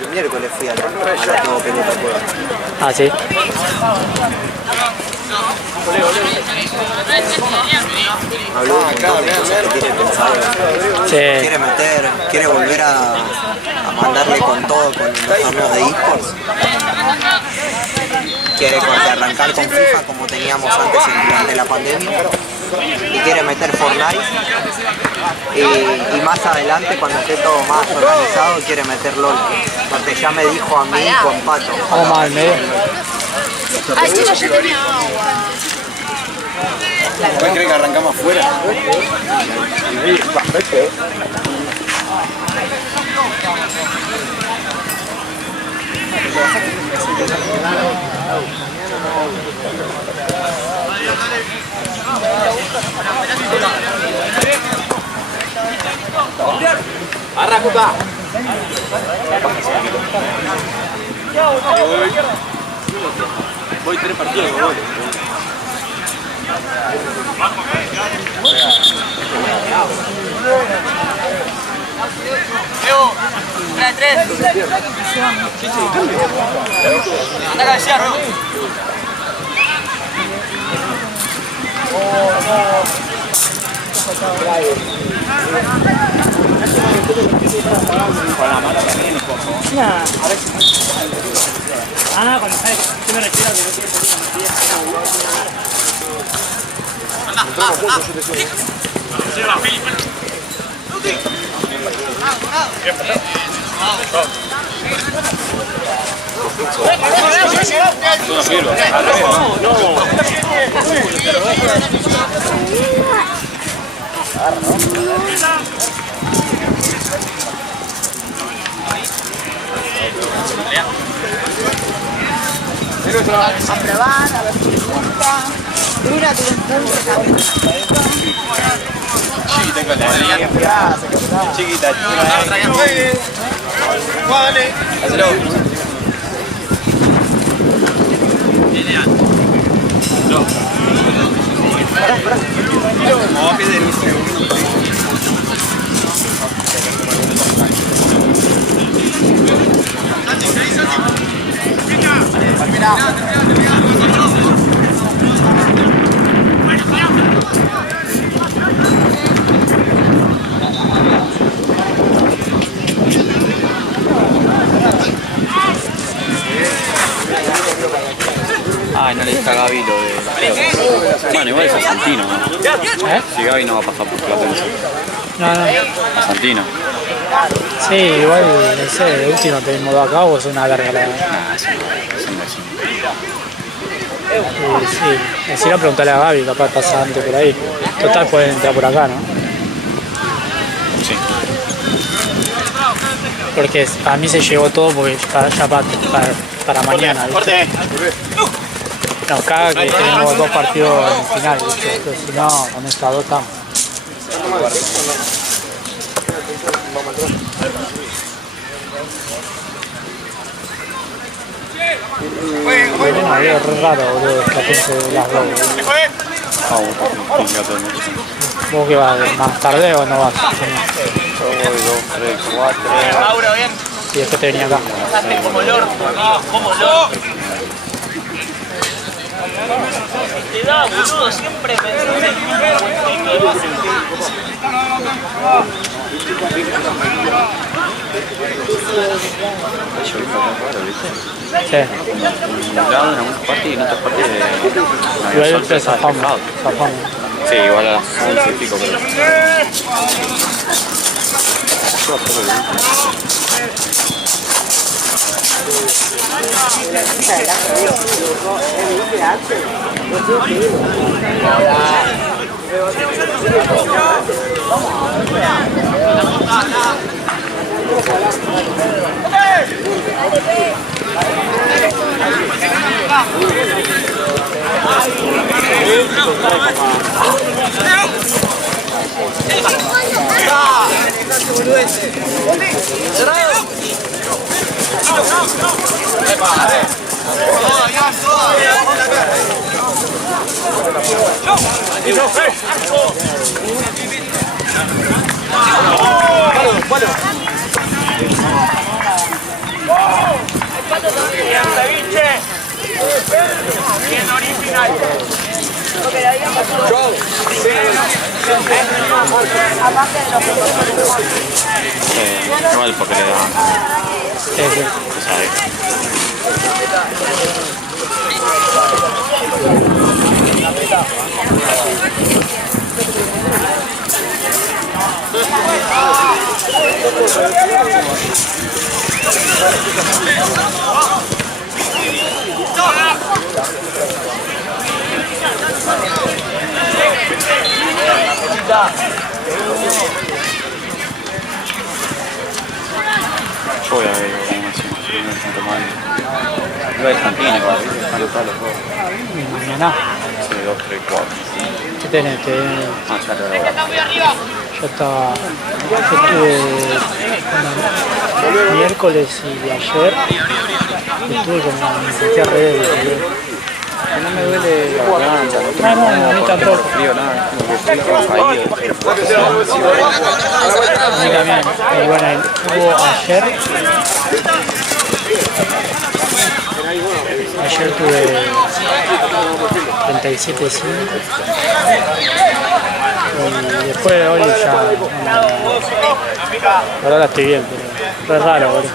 El miércoles fui a la todo pelota juega. Ah, sí. Habló un montón de cosas que tiene pensado. Sí. Quiere meter, quiere volver a mandarle con todo con los torneos de eSports. Quiere arrancar con FIFA como teníamos antes durante la pandemia. Y quiere meter Fortnite. Y más adelante, cuando esté todo más organizado, quiere meter LOL. Porque ya me dijo a mí con Pato. Vamos más al medio. Ay, chicos, yo tenía agua. ¿Pueden creer que arrancamos afuera? Arranca. Voy 3 partidos, voy. Leo, 3-3. Anda a cabecear, ¿no? Con la mano también un poco. Ah, cuando sabes, yo me refiero a que no tiene Aprobar, a ver si gusta. Bruna tuvo un punto también. Chiquita con la chiquita. Vale. Hazlo. Vamos a pedir un segundo. Ay, no le diste a Gaby lo de... Bueno, igual es argentino, ¿no? ¿Eh? Si Gaby no va a pasar por Platense. No. Argentino. Sí, igual, no sé, de último te modo acá o es una verga la... Sí, si no preguntarle a Gaby, capaz pasa antes por ahí. Total pueden entrar por acá, ¿no? Sí. Porque a mí se llegó todo porque ya para mañana, ¿viste? Nos caga que tenemos 2 partidos en final, ¿viste? Pero si no, con estas 2 estamos. Bueno, es re raro, boludo, la gente de las dos. Vamos, ¿Vos qué vas? ¿Más tarde o no vas? yo voy 2, 3, 4. Mauro, bien. Y después te venía acá. Pasaste como Lord. Como Lord. Te da, boludo, siempre pensás en el mismo que vas Sí. En algunas partes y en otras partes de... Igual te zafamos. Sí, igual a las 11 y pico, pero... Porque la habían pasado. Aparte de los Igual porque le dan. Sí, sí. ¿Sabes? Yo voy a ver cómo me siento mal. Iba de Santina igual, están los palos todos. Mañana, Sí, 2, 3, 4. ¿qué tenés? Ah, ya te veo. Yo estuve miércoles y ayer, estuve como me sentía re débil, boludo. No me duele la garganta, no No, a mí tampoco. frío, nada, como que estoy como caído. A mí también. Y bueno, hubo ayer tuve 37,5 y después de hoy ya ahora estoy bien, pero es raro, boludo.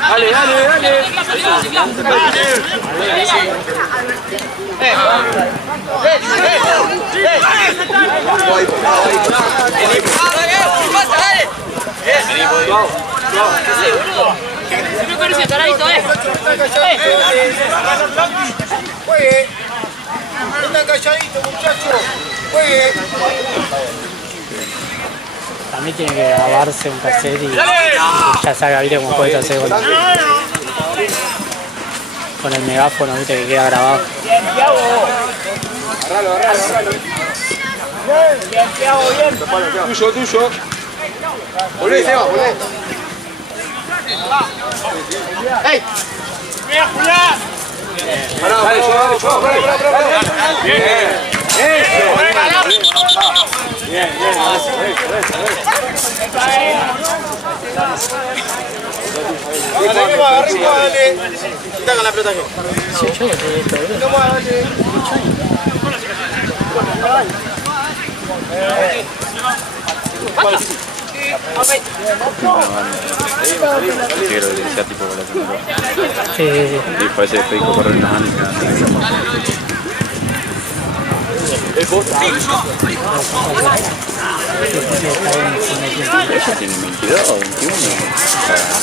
Dale, dale, dale. Juegue. Están calladitos, muchachos. Juegue. A mí tiene que grabarse un cassette y ya salga, viste, como puedes hacer con el megáfono, viste, que queda grabado. Agarralo, agarralo, agarralo. Bien, Thiago, bien. Tuyo, tuyo. Volvé, Seba, volvé. ¡Ey! ¡Mira, Julián! Pará, dale, pará. Bien. Eso. Bien, bien. Dale, arriba, dale. Quita con la pelota aquí. 18 años tiene esto, boludo. Vamos, dale. Quiero que sea tipo con la tecnología. Sí. Y parece que dijo correr unas manos. Ella tiene 22, 21.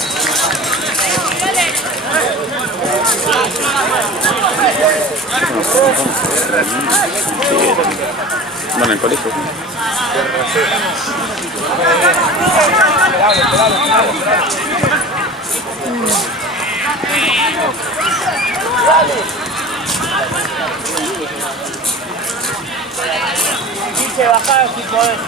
Bueno, en el colegio. Dice bajar si podés.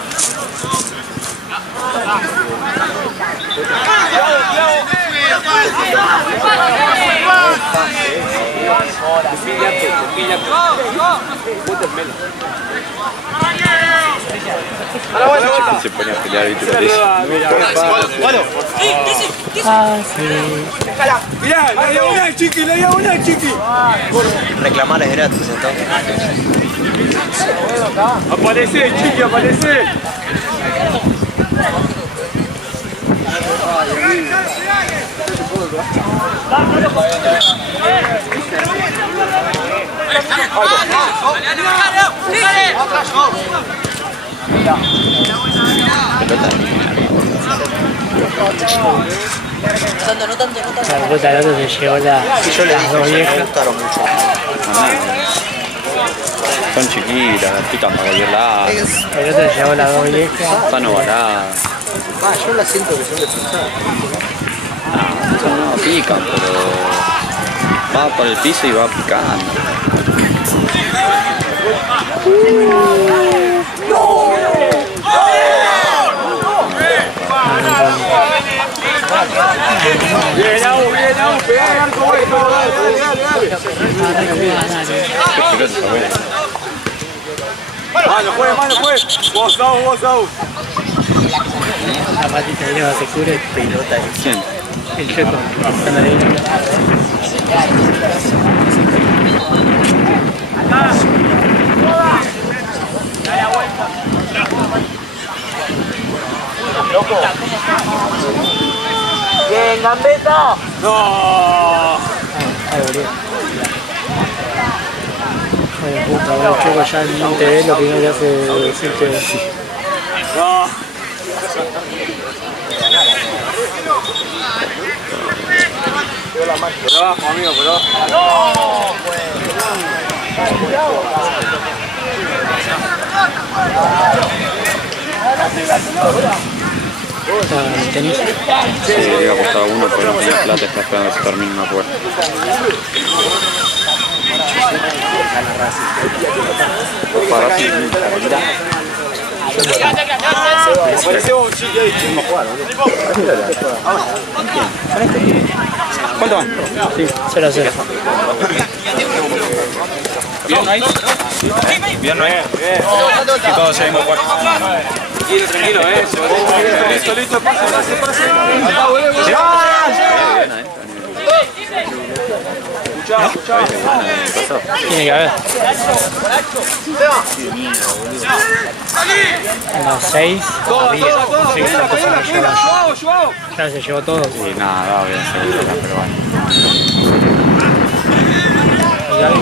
Se pone a pelear y tú lo dices. Ah, sí. Mirá, la diagonal, chiqui, la diagonal, chiqui. Reclamar es gratis entonces. Aparece, chiqui, aparece. La puta, el otro se llevó Y yo le las dije dos que me viejas. gustaron mucho. Son chiquitas, pican para cualquier lado. El otro se llevó las dos viejas. Están ovaladas. Yo la siento que son de pisar. No pican, pero va por el piso y va picando. Bien, Abu, pegá el arco, dale, dale, dale. Qué Mano, juez. Vos out. La patita de Eva se cubre pelota. ¿Quién? El checo. Cuando le viene. Bien, Gambetta. No. Ay, boludo. Oye, puta, boludo, Checo ya en TV lo primero que hace es decirte. No. Por abajo, amigo, por abajo. El tenis. Sí, le iba a costar uno, pero no tenía plata, está esperando que se termine una puerta. Para sí. ¿Cuánto van? Sí, 0-0. ¿Bien ahí? Bien ahí. Y todos seguimos cuarto. Tranquilo, listo, pase. Tiene que haber. En los 6, ya se llevó todo. Sí, nada, voy a hacer pero bueno. Y ahí,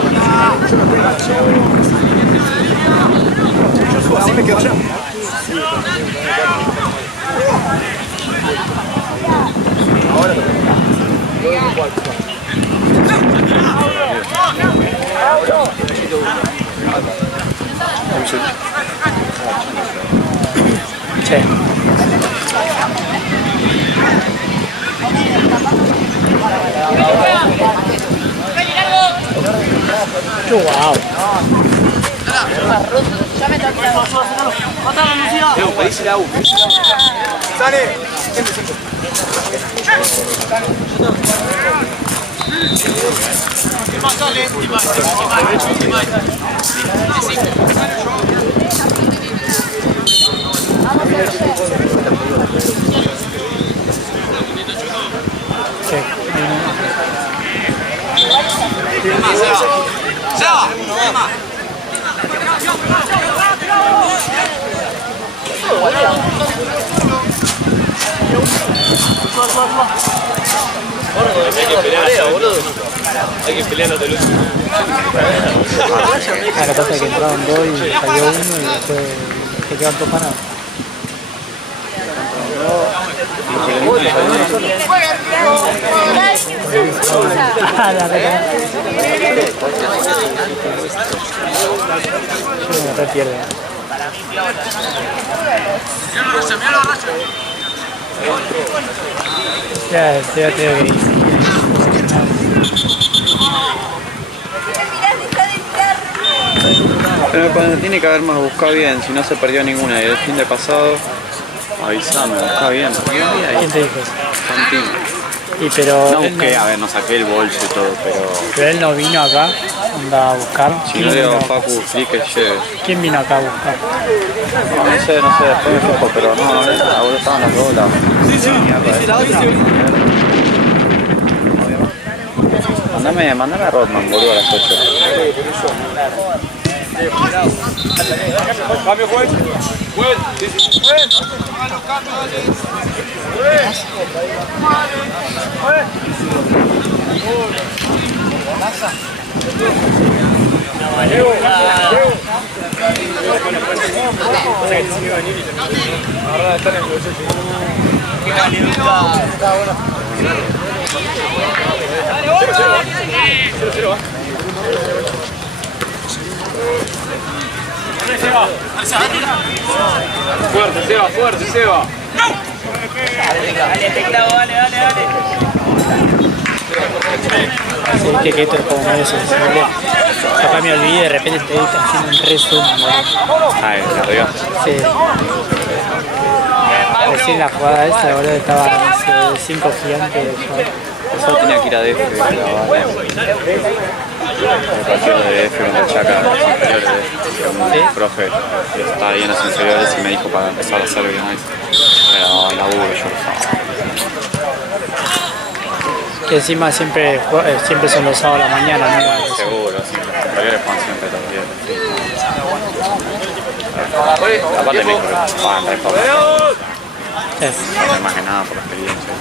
sí. Wow. Hay que pelear, no te luces. La cosa es que entraron dos y salió uno y después se quedan todos parados. La verdad. Yo me pierde. Ya tengo que ir. Pero cuando tiene que haber más, busca bien, si no se perdió ninguna. Y el fin de pasado, avísame, busca bien. ¿Quién te dijo eso? Santino. Y pero No él busqué, a ver, no saqué el bolso y todo, pero él no vino acá a buscar. si no le digo a Facu, sí que lleve. ¿Quién vino acá a buscar? No sé, después me fijo, pero no, ahora estaban las dos lados. Mándame a Rodman, boludo, a las 8. Cambio, juez. Fuerte, Seba. Dale, teclado, dale. Sí, que esto es como medio sensible. Capaz me olvidé y de repente estoy haciendo un resumen, boludo. Ay, arriba. Sí. Recién la jugada esa, boludo, estaba 5 gigantes. Eso tenía que ir a DF, el partido de F contra Chaca, los inferiores de un profe estaba ahí en los inferiores y me dijo para empezar a hacer bien ahí. Pero laburo yo lo sabía. Que encima siempre son los sábados a la mañana, ¿no? Seguro, sí, los inferiores juegan siempre todos los días. Aparte me dijo que juegan de todo. Sí. Más que nada por la experiencia.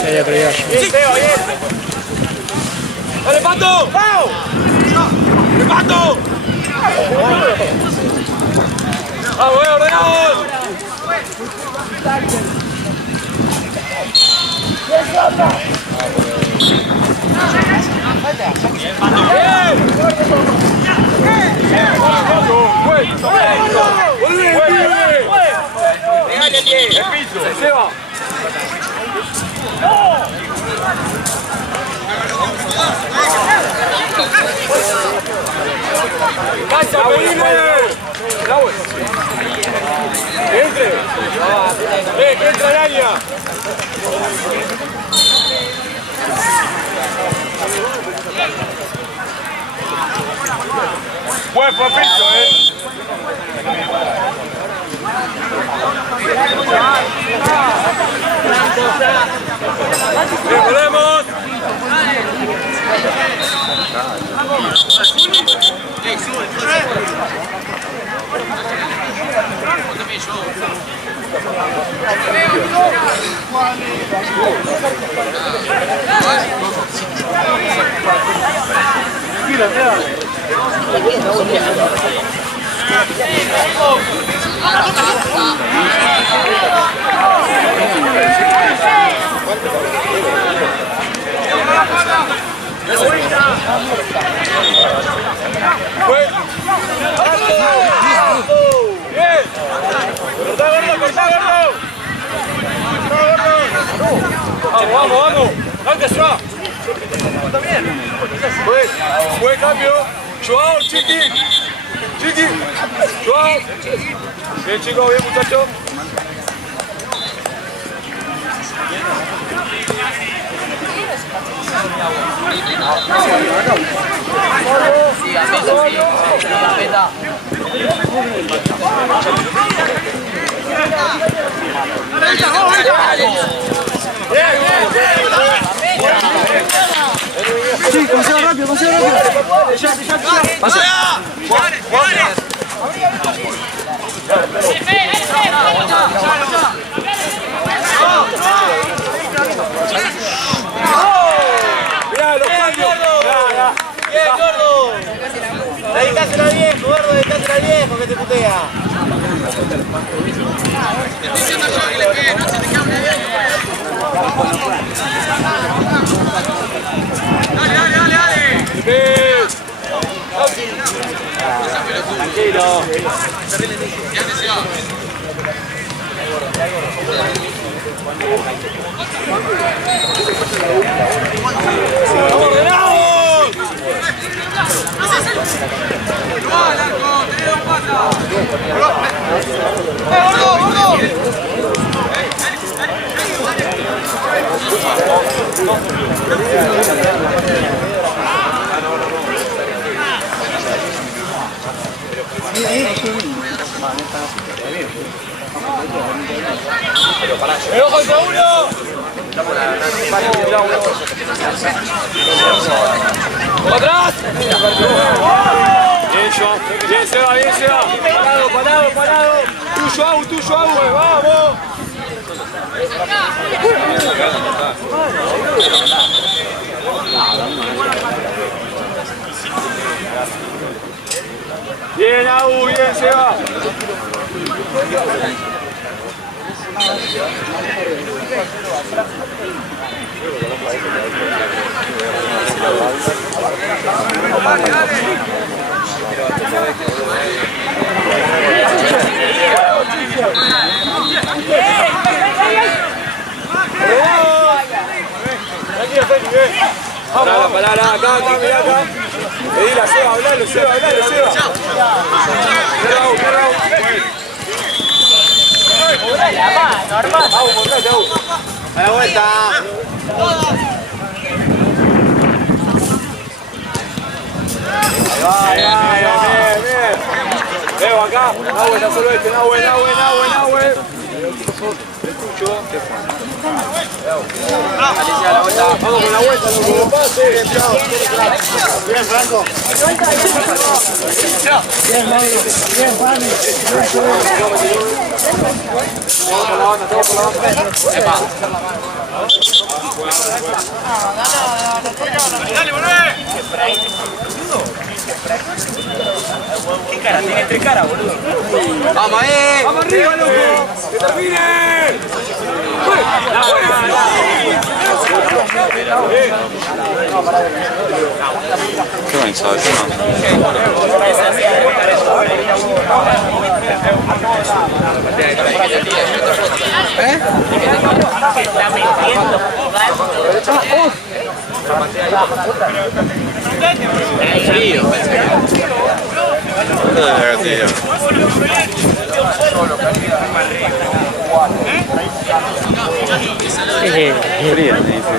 Se había perdido allí. ¡Dale, Pato! ¡Vamos! ¡Dale, Pato! ¡Vamos, ordenamos! ¡Cancha, pedile! ¡Entre! ¡Que entre el área! Buen papito, ¡Podemos! ¡Vamos! ¡Antes ya! Buen cambio. Joao, Chiqui. Joao. Bien, chicos, bien, muchachos. Sí, paseo rápido. Mirá, los cambios. ¡Bien, gordo! Dedicásela al viejo, gordo, dedicásela al viejo que te putea. Dale. Tranquilo. ¡Ordenamos! ¡El ojo entre uno! ¡Atrás! Bien, Seba. Parado. Tuyo, vamos. Bien, Abu, bien, Seba. Pará, acá, mirá acá. Pedila, Seba, hablalo, Seba. A la vuelta. Bien. Veo acá. Nahue, no solo este. Nahue. El tuyo. Vamos con la vuelta, loco. Pase. Bien, Franco. Bien, Mauro. Bien, Fanny. Vamos por la banda. Dale, volvé. ¿Qué cara? Tiene 3 caras, boludo. Vamos ahí. Vamos arriba, loco. ¡Que termine! Qué organizado es, fría, me dice,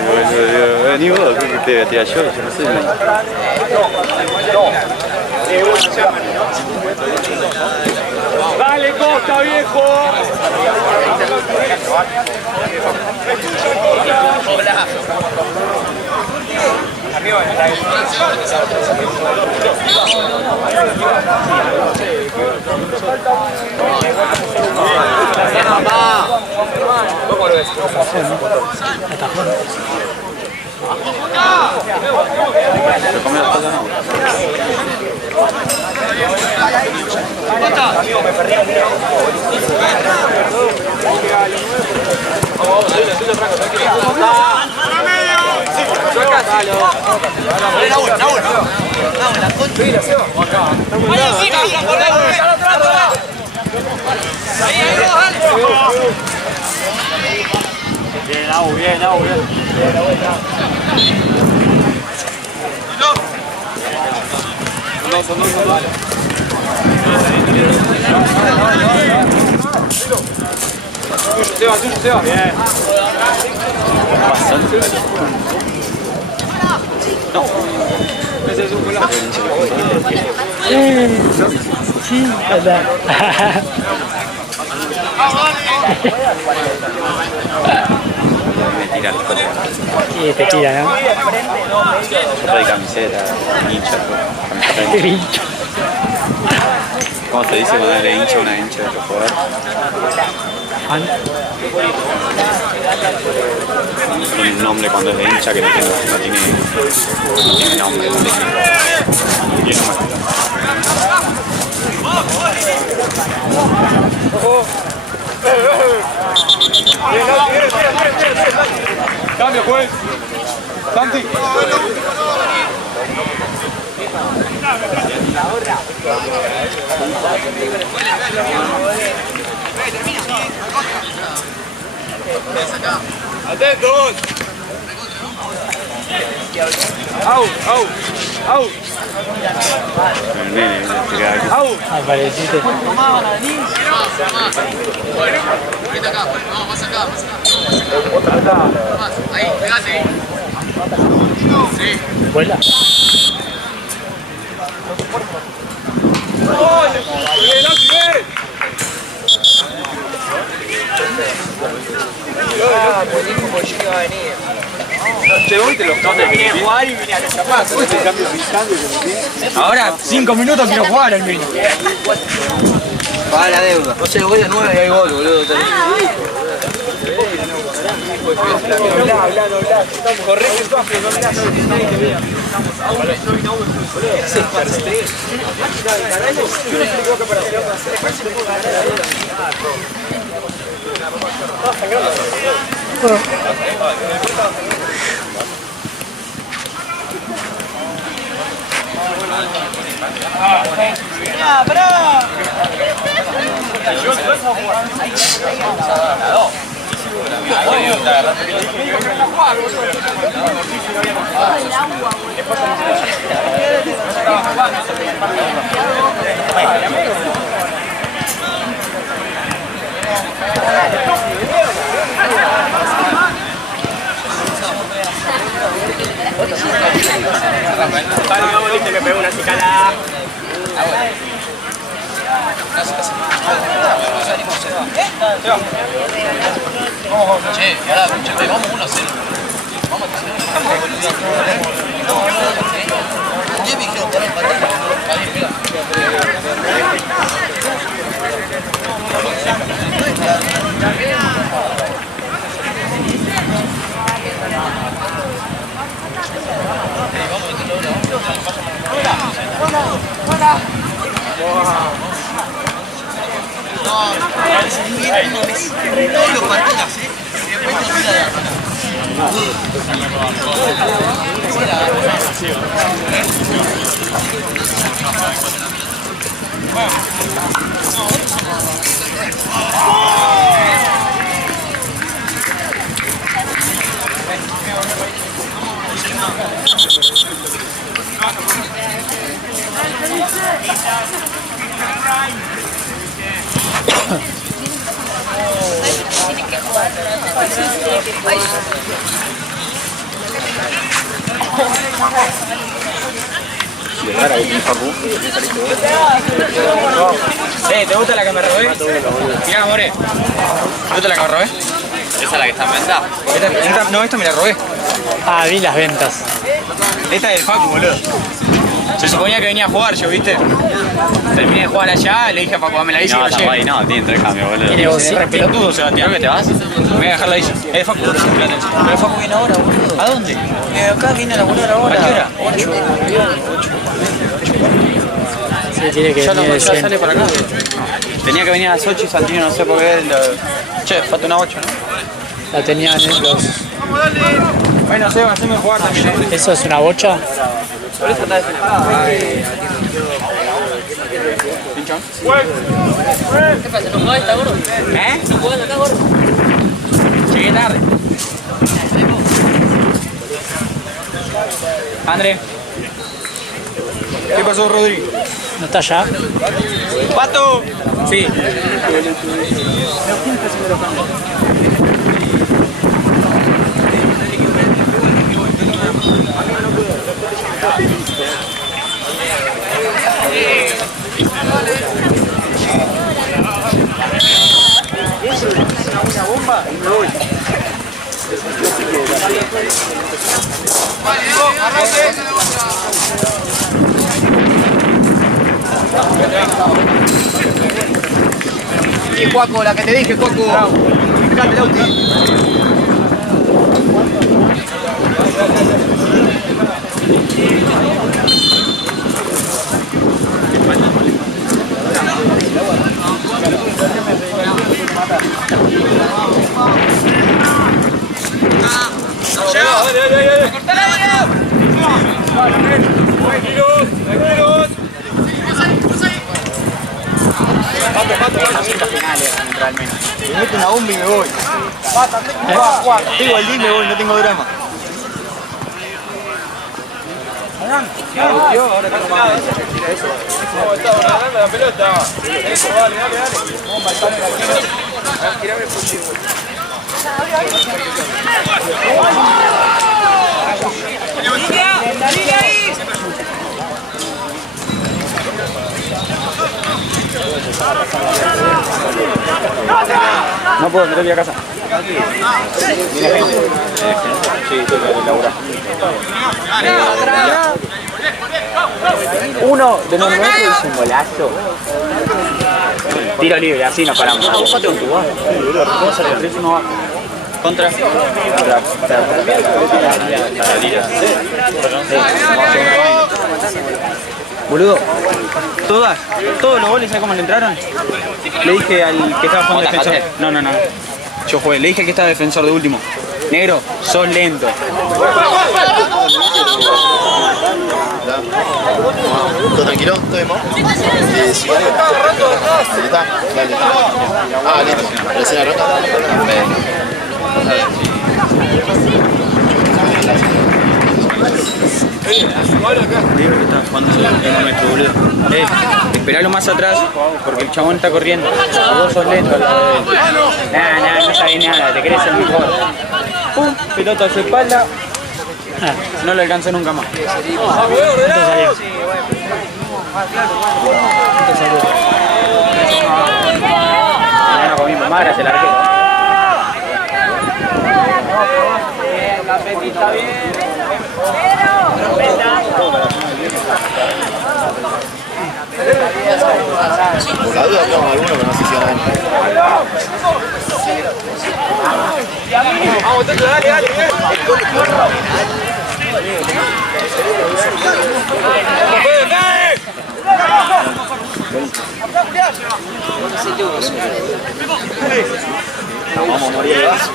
ni vos, ¿qué te voy a tirar yo? Yo no sé. Dale, Costa, viejo. Bien, Seba. Bien. Bastante. No. Ese es un golazo. Sí, verdad. Me tira los colegas. Y te tira, ¿no? Trae camiseta, hincha, Qué hincha. ¿Cómo se dice cuando le hincha una hincha de otro jugador? Tiene un nombre cuando es de hincha que no tiene nombre. Tiene número. Cambio, juez. Santi. Atentos. Au. El nene, te queda aquí. Apareciste. Ahí, pegate. Vuela. Ahora 5 minutos quiero jugar el mío. Paga la deuda. No sé, voy a 9 y hay gol, boludo. Corre que tú haces, no mirás, no nadie te vea. Me pego una cicala. Che, ahora, escúchame, vamos 1-0. Vamos a hacer. Me dijeron para empatar. ¿Te gusta la que me robé? Mirá, more. ¿Te gusta la que me robé? ¿Esa es la que está en venta? No, esta me la robé. Ah, vi las ventas. Esta es del Facu, boludo. Se suponía que venía a jugar yo, ¿viste? Terminé de jugar allá, le dije a Facu, me la hice y no, ahí no, tiene 3 cambios, boludo. ¿Qué negocio? Re pelotudo, Sebastián. ¿Creo que te vas? Me voy a dejar la isla. Es de Facu, pero Facu viene ahora, boludo. ¿A dónde? Acá viene a laburar ahora. ¿A qué hora? 8. Sí, tiene que venir de Ya sale por acá. Tenía que venir a las 8 y Santino no sé por qué. Che, falta una 8, ¿no? La tenían los... Bueno, Seba, haceme jugar también, ¿eh? ¿Eso es una bocha? Por eso está de ¿Pinchón? ¿Qué pasa? ¿No jugás esta, gordo? ¿Eh? ¿No jugás acá, gordo? Llegué tarde. André. ¿Qué pasó, Rodrigo? ¿No está allá? ¡Pato! Sí. Una bomba y me voy. Sí, Juaco, la que te dije, Juaco. Fíjate, Lauti. Me meto una bomba y me voy. Digo el día y me voy, no tengo drama. Ahora está nomás. Eso. ¿Cómo está ganando la pelota? Eso, dale. Vamos a marcar la pelota. Tirame el fusil. ¡Línea ahí! No puedo, me tengo que ir a casa. Sí, tengo que laburar. Uno de 9 metros hizo un golazo. Tiro libre, así nos paramos. Vamos a tu vamos a el ritmo contra. Boludo, todos los goles, ¿sabes cómo le entraron? Le dije al que estaba jugando defensor. No. Yo jugué, le dije que estaba defensor de último. Negro, sos lento. ¿Todo tranquilo? ¿Todo bien, vos? Sí, dale. ¿Está? Dale. Ah, listo. ¿Recién arranca? Negro que estaba jugando en nuestro boludo. Esperalo más atrás, porque el chabón está corriendo. Vos sos lento al lado de él. Nah, no sabés nada, te crees el mejor. Pum, pelota a su espalda. No lo alcanzó nunca más. ¿Cuánto salió? Bueno, con mi mamá, gracias al arquero. La petita bien. Por la duda tengo alguno que no se hicieron antes. Vamos, dale, dale. Vamos a morir de vaso.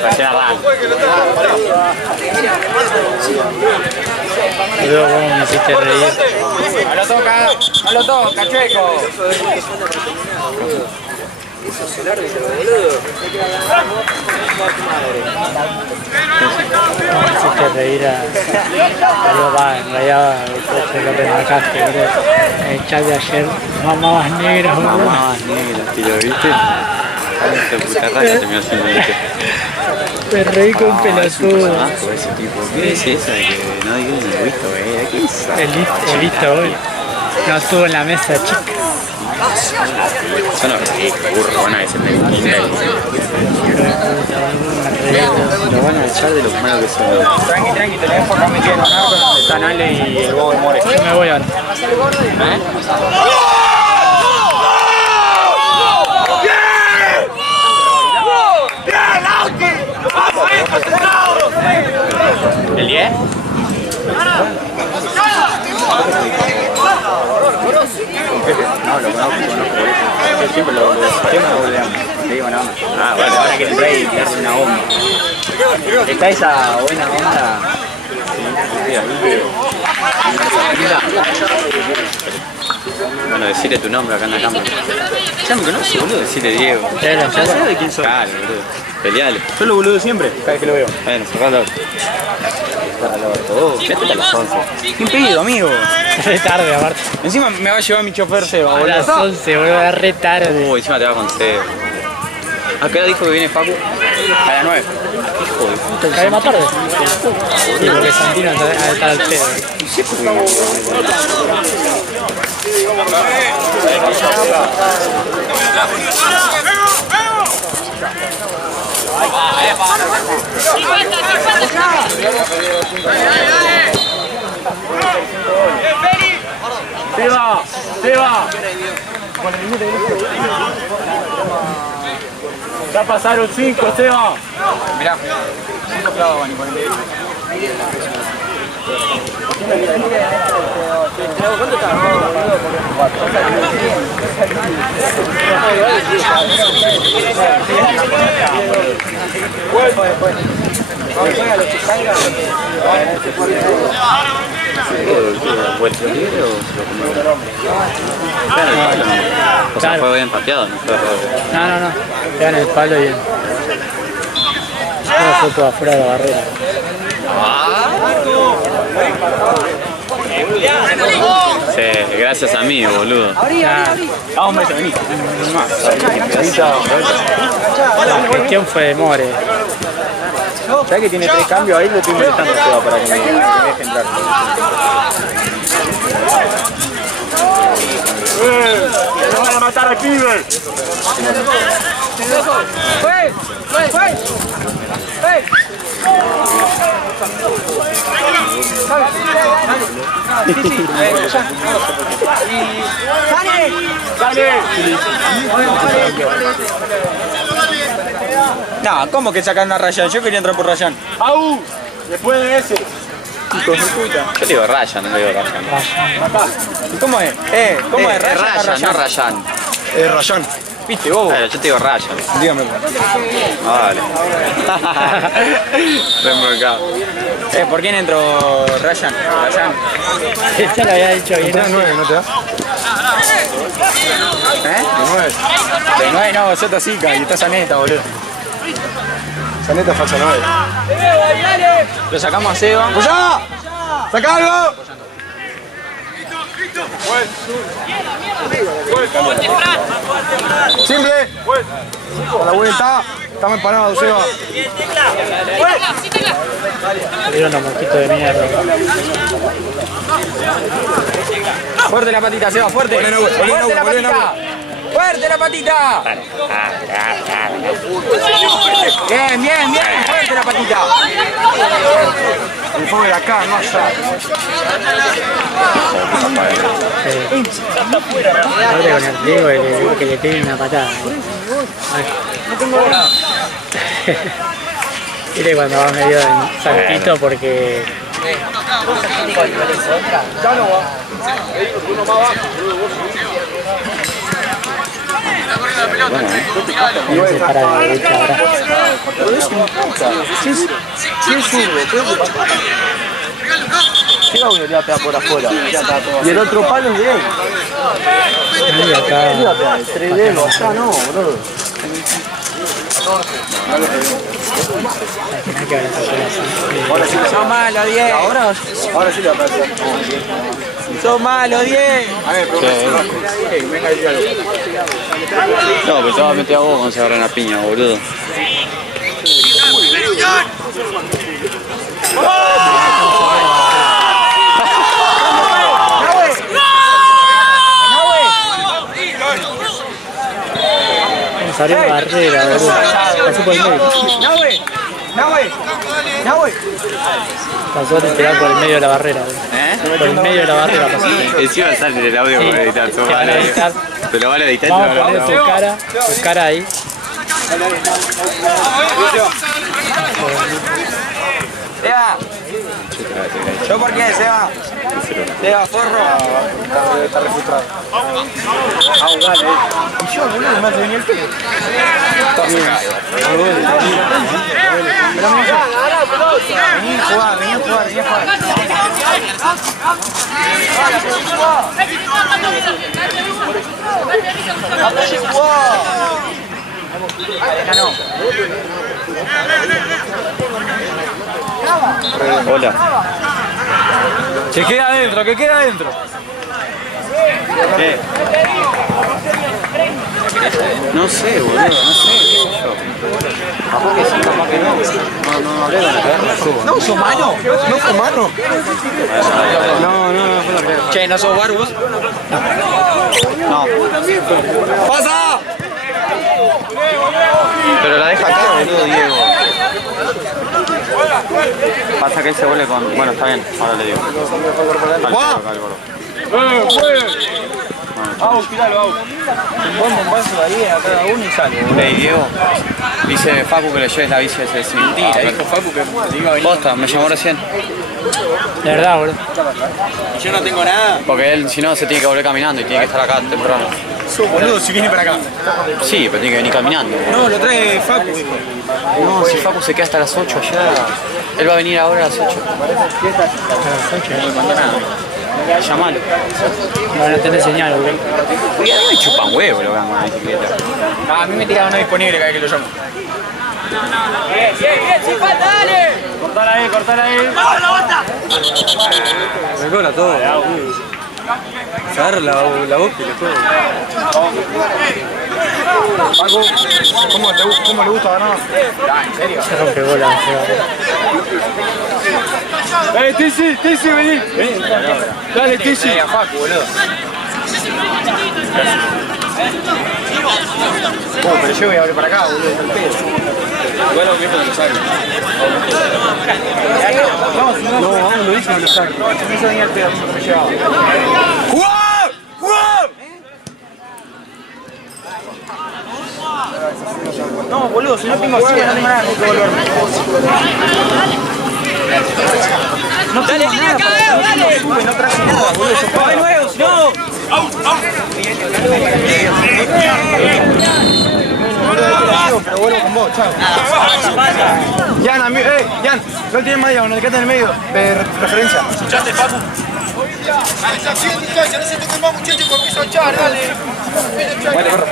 Recién arranca. Luego cómo me hiciste reír. No lo toca, Chueco. Me hiciste reír a... Pero va, en realidad te lo remarcaste, boludo. En el chat de ayer, mamabas negras, boludo. Mamás negras, tío, ¿viste? Esa puta raya terminó siendo este. Me reí con pelotudo. Asco ese tipo. ¿Qué es eso de que no digo ni lo visto, ¿Qué es? El listo hoy. No estuvo en la mesa, chica. Son los burros, van a decir de inglés. Lo van a echar de lo malo que son. Tranqui, te dejo acá metido en los narcos donde están Ale y el bobo de More. Yo me voy ahora. ¿El 10? No, lo conozco. Siempre lo boleamos. Le digo una onda. Ah, bueno, ahora que el rey le hace una bomba. Está esa buena onda. Bueno, decirle tu nombre acá en la cámara. Ya me conoce, boludo, decirle Diego. Ya sabes de quién soy. Claro, boludo. Peleale. Yo lo boludo siempre, cada vez que lo veo. Bueno, cerralo. Todo. Quédate a las 11. ¿Qué impedido, amigo? Re tarde, aparte. Encima me va a llevar mi chofer Seba, A boludo. las 11, boludo, es re tarde. Uy, encima te va con Seba. ¿A qué hora dijo que viene Facu? A las 9. Hijo de puta. ¿Cae más tarde? Sí, porque Santino está al pedo. Seba. Ya pasaron 5, Seba. Mirá, 5 clavos van y 48. ¿Cuánto está? ¿Vuelto libre o se lo comió? O sea, fue bien pateado, ¿no? No. Queda en el palo y fue todo afuera de la barrera. Sí, gracias a mí, boludo. Vamos, Beto, vení. La gestión fue de More. ¿Sabes que tiene 3 cambios? Ahí lo estoy molestando Seba para que me deje entrar. ¡No van a matar al pibe! No, ¿cómo que sacan a Ryan? Yo quería entrar por Ryan. ¡Au! Después de ese. Hijo de puta. Yo le digo Ryan, no le digo Ryan. ¿Cómo es? ¿Cómo es? Ryan, no Ryan. Ryan. ¿Viste vos? Yo te digo Raya. Dígame. Vale. Remolcado. ¿Por quién entró Ryan? Esta la había dicho bien. 9, ¿no te da? ¿Eh? De 9 no, yo te Zika y está Zaneta, boludo. Saneta falsa 9. Lo sacamos a Seba. ¡Allá! ¡Sacalo! ¡Simple! A la vuelta. Estamos empanados, Seba. Dieron los mosquitos de mierda. Fuerte la patita, Seba, fuerte. Fuerte la patita. ¡Fuerte la patita! Bien, bien, bien. Fuerte la patita. El fuego de acá, no allá. Aparte con el Diego que le tiene una patada. No tengo bola. Mire cuando va medio en saltito porque... Ya no va. Uno más abajo. No se para la derecha ahora. ¿Quién sirve? ¿Qué va uno le va a pegar por afuera? Y el otro palo es de él. Y acá... El 3 de él, acá no, bro. Hay que ver esa sola así. Ahora sí, sos malo, 10. Ahora sí le va a pasar. Sos malo, 10. A ver, profesor. Venga, dígalo. No, pero te vas a meter a vos cuando se agarran a piña, boludo. Salió la barrera, boludo. Pasó por el medio. Pasó literal por el medio de la barrera, boludo. Por el medio de la barrera pasó. Encima sale el audio para editar, todo van a editar. Te lo van a editar y Vamos te a lo van a poner tu cara ahí. Seba. ¿Yo por qué, Seba? Seba, forro. Está refutado. Y yo, boludo, me hace venir el pelo. Vení a jugar, vení a jugar, vení a jugar. Hola. Que queda adentro, que queda adentro. ¿Qué? No sé, boludo, no sé, qué sé yo. Capaz que sí, capaz que no. No hablé con la guerra. No, sos mano. No sos mano. No, fue la guerra. Che, ¿no sos Barbus? No. ¡Pasa! Pero la deja acá, boludo, Diego. Pasa que él se vuelve con... Bueno, está bien, ahora le digo. Vamos, tiralo, vamos. Un buen bombazo ahí a cada uno y sale. Hey, Diego, dice Facu que le lleves la bici a ese cine. Mentira, dijo Facu que te iba a venir. Posta, me llamó recién. De verdad, boludo. Y yo no tengo nada. Porque él, si no, se tiene que volver caminando y tiene que estar acá temprano. Sos boludo si viene para acá. Sí, pero tiene que venir caminando. No, lo trae Facu, dijo. No, si Facu se queda hasta las 8 allá. Él va a venir ahora a las 8. No me mandó nada. Llamalo. No van a tener señal, boludo. Y a mí me chupan huevo lo que hagan con la bicicleta. A mí me tiraron no disponible cada vez que lo llamo. Bien, sin falta, dale. Cortala ahí. ¡Vamos, la vuelta! Me cobra todo. Se agarra la boca y le juega. Paco, ¿cómo le gusta ganar? ¿En serio? Se rompe bola. Tizi, vení. Dale, Tizi. Facu, boludo. Pero yo voy a abrir para acá, boludo. Igual lo mismo que lo saque. No, vamos, lo dice que lo saque. Eso venía el pedo, me llevaba. ¡Jugar! ¡Jugar! No, boludo, si no tengo silla, no tengo nada, tengo que volverme. No dale, línea acá, dale. No traje nada, boludo. ¡Ay, nuevo, si no! Pero vuelvo con vos, chao. Jan, Jan, no tienes más diagonal, quédate en el medio de referencia. ¿Escuchaste, Papu? No se toquen más, muchachos, porque hizo echar, dale. Vale, perro.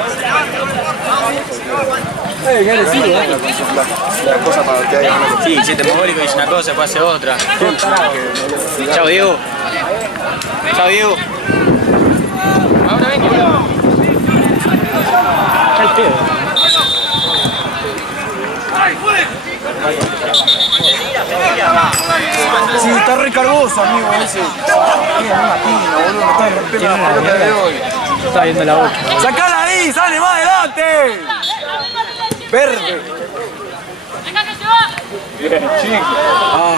La cosa para que haya una. Sí, si te mogólico dice una cosa, después hace otra. Chao, Diego. Chao, Diego. Ahora ven, Sí, está recargoso, amigo, ese. Mira, una pina, boludo, me está rompiendo la pelota de hoy. Está viendo la boca. ¡Sacala ahí! ¡Sale más adelante! Verde. Bien, chico. Ah.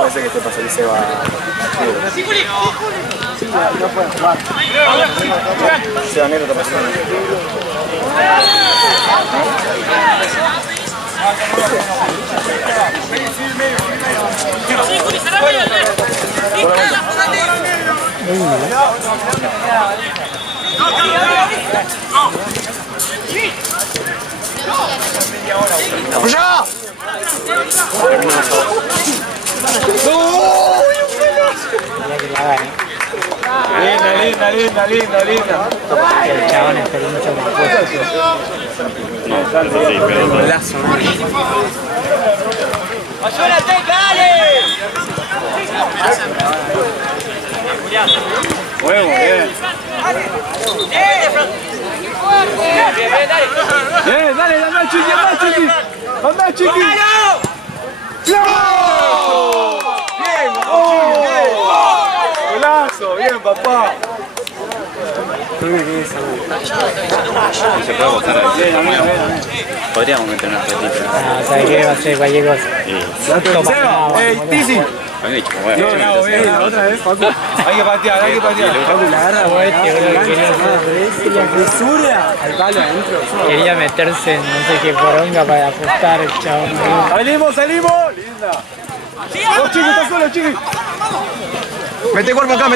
Parece que este pasa el Seba. No pueden jugar. Seba Negro está pasando. ¡Ya! Linda. El chabón está viendo mucho más. Golazo. ¡Ayúdate, dale! Huevo, bien. Bien, dale, anda, Chiqui. ¡Anda, Chiqui! ¡No! ¡Bien, bien! ¡Golazo! ¡Bien, papá! Se puede botar ahí. Podríamos meter una pelotita. No, ¿sabes qué? Va a ser cualquier cosa. Seba, Tizi. Me han dicho, bueno, Otra vez, Paco. Hay que patear. Paco, la agarra, güey. La fresura al palo adentro. Quería meterse en no sé qué poronga para apostar el chabón. ¡Salimos! ¡Linda! ¡Dos chicos, estás solo, Chiqui! ¡Mete cuerpo acá!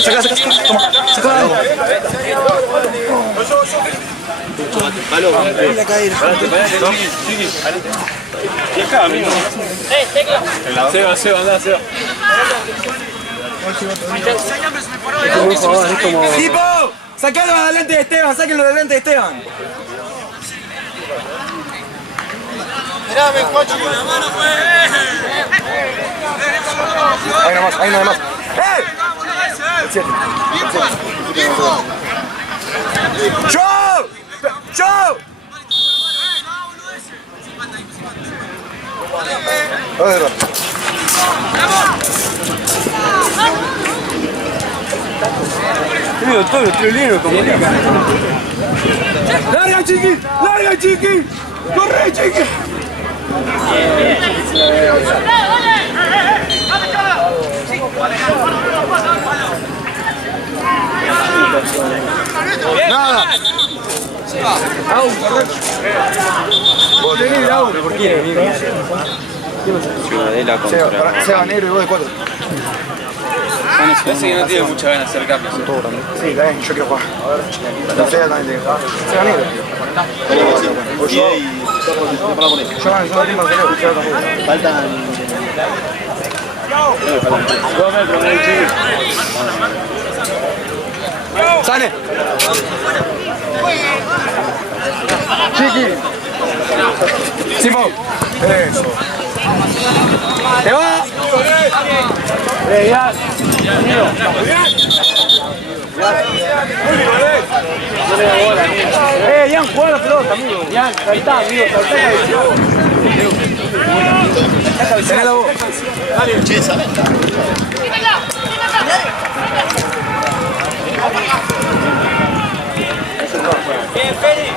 Saca. Toma. Palo. Chiqui. Y acá, amigo. Seba, anda, Seba. ¡Tipo! ¡Sáquenlo adelante de Esteban! Mirá, me cuacho. Ahí nada más. ¡Eh! ¡Chau! Todo el triolino como ¡Larga, Chiqui! ¡Corre, Chiqui! Nada. ¿Por qué? Ciudadela contra... Seba Negro y vos de 4. Parece que no tiene muchas ganas de hacer cambios. Sí, está bien, yo quiero jugar. La Seba también tiene que jugar. Seba Negro. O yo no tengo que leer. Faltan... 2 metros, ¡Sane! ¡Chiqui! ¡Simón! ¡Eso! ¡Te va! ¡Ya! Jan, juega la pelota, amigo. Jan, saltá, amigo, saltá cabecear. Tenés la voz. Dale. Che, ¿sabes? Bien, Feli.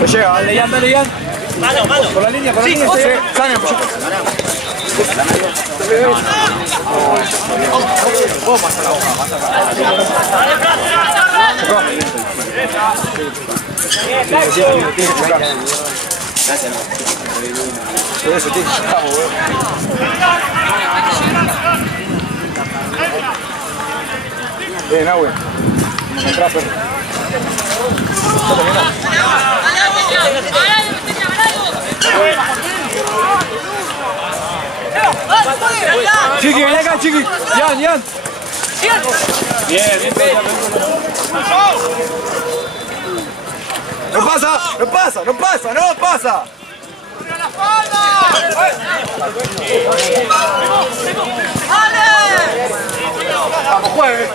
Se llega, dale Jan. Mano. Por la línea, sí, Sane, Bien, Agüe. Entrá, perro. Chiqui, ven acá, Chiqui. Jan. Bien. No pasa. Vamos, juegue.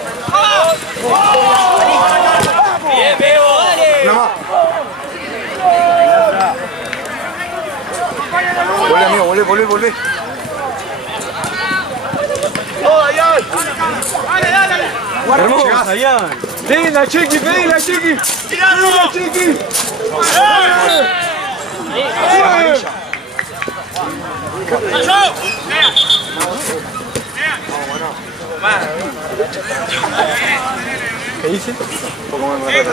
Bien, Bebo, dale. Una más. Volvé, amigo, volvé. Dale. Hermosa, Jan. Pedila, Chiqui. ¿Qué dice? Un poco más barato.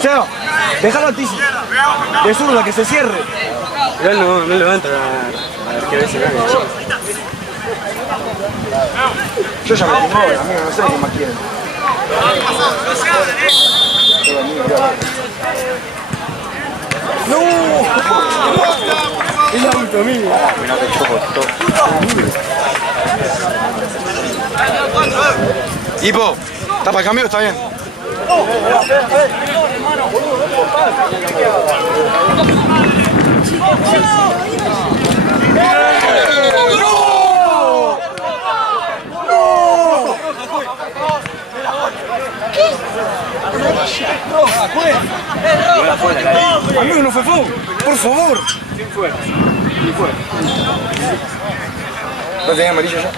Seba, déjalo a Tizi. De zurda, que se cierre. Pero él no levanta a ver qué veces gana. Yo ya me tengo, amigo, no sé qué más quieren. ¡No! Es auto, amigo. Mirá que choco todo. Hipo, ¿está para el cambio? Está bien. Amigo, no fue foul. Por favor. ¿Quién fue? ¿No tenía amarillo ya?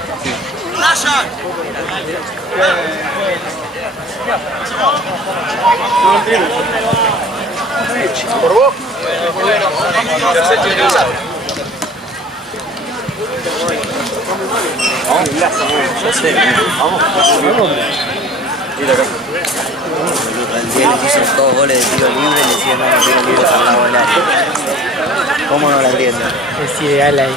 ¿Por vos? Vamos. Mira acá. El día les hizo 2 goles de tiro libre y le decían no tiro libre al lado del área. ¿Cómo no la entienden? Es ideal ahí.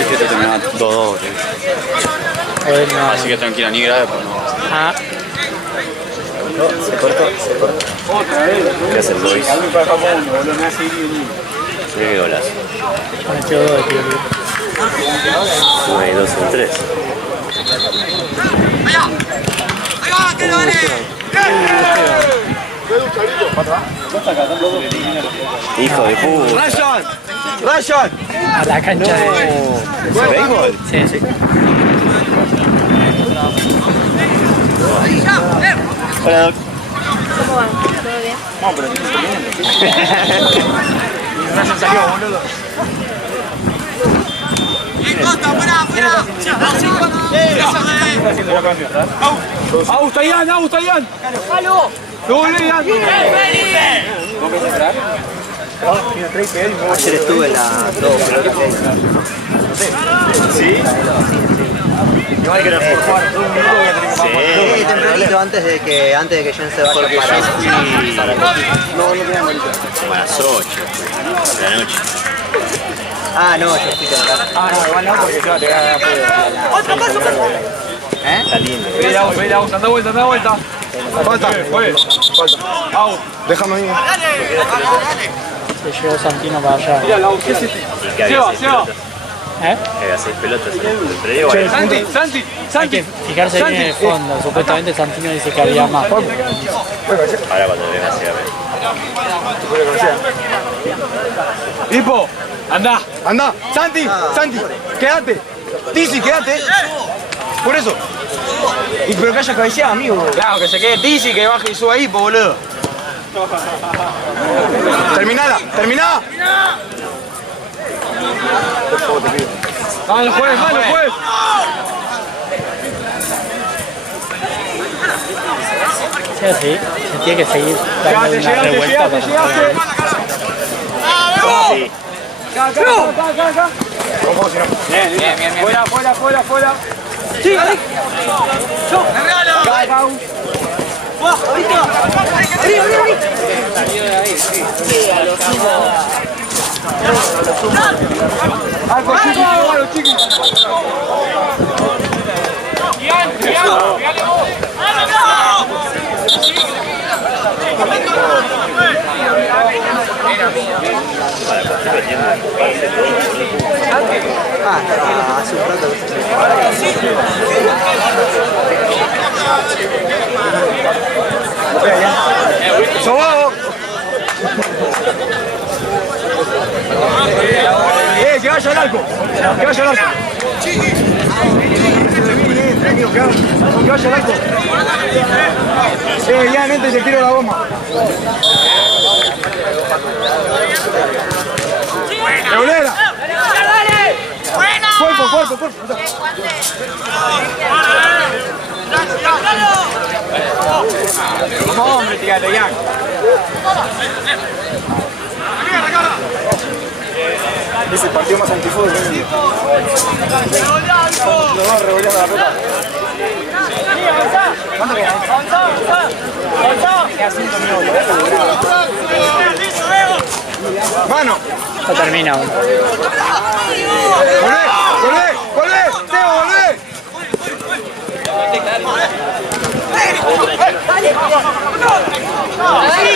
Este terminaba 2-2. Bueno, Así que tranquila, ni grave, pero no. ah, Se cortó. ¿Qué hace el Lois? Sí, qué golazo. metió 2 de tiro libre. No hay 2 en 3. Hijo de puta. ¡Ryan! A la cancha de... ¿Béisbol? Sí. Hola, Doc. ¿Cómo van? ¿Todo bien? No, pero Ryan salió, boludo. Augusta Jan. Ayer estuve en la 2 pelotas que hay. ¿Sí? Igual que era por jugar todo un minuto voy a tener que Sí, tempranito, antes de que Jen se vaya para... No tenía amarilla. Como a las 8 de la noche. Ah, no, yo fui temprano. Ah, no, igual no, porque yo te voy a dar ¡Otro paso! Está lindo. Vení, Aus, anda vuelta. Falta. Aus, déjame ahí. Se llevó Santino para allá. Mira, Aus, ¿qué es este? Seba. ¿Eh? Que haga 6 pelotas en el predio. Santi. Hay que fijarse bien en el fondo. Supuestamente Santino dice que había más. Ahora cuando venga a ver. Hipo, anda. Santi, quédate. Tizi, quédate. Por eso. Pero que haya cabeceado, amigo. Claro, que se quede Tizi, que baje y suba Hipo, boludo. Terminala, terminá. Mano, juez, mano, juez. Sí, sí, se tiene que seguir dando una revuelta para Bien. Fuera. Sí, hace un rato. ¡Sobao! Que vaya al arco. Que vaya al arco. Tranquilo, que vaya al arco. Ya, nente, te tiro la goma. ¡Rebolera! ¡Cuerpo! Vamos, hombre, tírate ya. Es el partido más antifútbol del mundo. Los dos revoleando la pelota. ¿Cuánto queda? Queda 5 minutos. ¡Mano! no termina aún. ¡Volvé! ¡Teo, volvé! ¡Dale!